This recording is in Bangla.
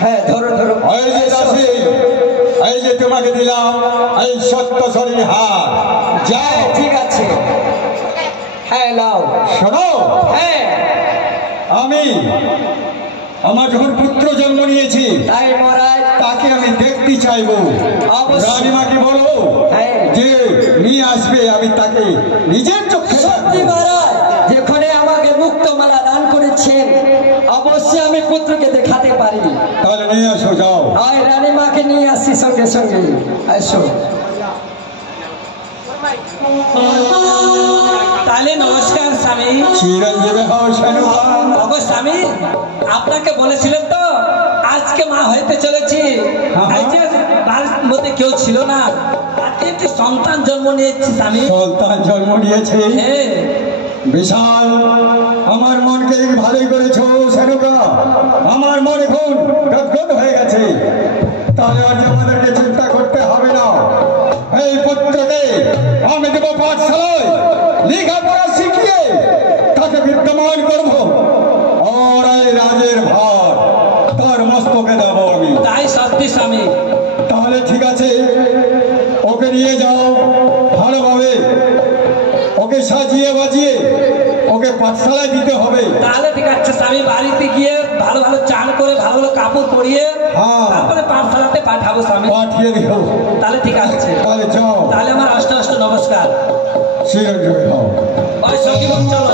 হ্যাঁ ধরো ধরো। এই যে দাসী, এই যে তোমাকে দিলাম এই সত্যশরী হার, যাও। ঠিক আছে, হ্যাঁ নাও। শোনো, হ্যাঁ আমি আমার যখন পুত্র জন্ম নিয়েছি তাই মহারাজ, তাকে আমি দেখতে চাইবো। অবশ্যই। রানীমাকে বলো হ্যাঁ যে নিয়ে আসবে, আমি তাকে নিজের চোখে সত্যি মহারাজ, যেখানে আমাকে মুক্তমালা দান করেছেন অবশ্যই আমি পুত্রকে দেখাতে পারি। তাহলে নিয়ে আসো, যাও। হয় রানীমাকে নিয়ে আসছি সঙ্গে সঙ্গে, আসো। তাহলে নমস্কার স্বামী। চিরঞ্জীবী হও শানুকা। ওগো স্বামী, আপনাকে বলেছিলেন তো আজকে মা হইতে চলেছি। এই যে বাড়ির মধ্যে কেউ ছিল না, আজকে একটি সন্তান জন্ম নিয়েছি স্বামী। সন্তান জন্ম নিয়েছে, হ্যাঁ বিশাল। আমার মনকে ভালোই করেছো শানুকা, আমার মন এখন গদগদ হয়ে গেছে। তাহলে আজ আমাদেরকে চিন্তা করতে হবে না। এই পুত্রকে আমি দেবো পাঠশালায়, লেখাপড়া শিখিয়ে তাকে বিদ্যমান করবো, আর এই রাজের ভার তার মস্তকে দেবো আমি। তাই সত্যি স্বামী। তাহলে ঠিক আছে, ওকে নিয়ে যাও ভালোভাবে, ওকে সাজিয়ে বাজিয়ে ওকে পাঠশালায় দিতে হবে। তাহলে ঠিক আছে স্বামী, বাড়িতে গিয়ে ভালো ভালো চান করে ভালো ভালো কাপড় পরিয়ে তারপরে পাঠশালাতে পাঠাবো স্বামী। পাঠিয়ে দিও। তাহলে ঠিক আছে, তাহলে যাও। তাহলে আমার অষ্ট অষ্ট নমস্কার। চিরঞ্জীবী হও। ওই সখী চলো।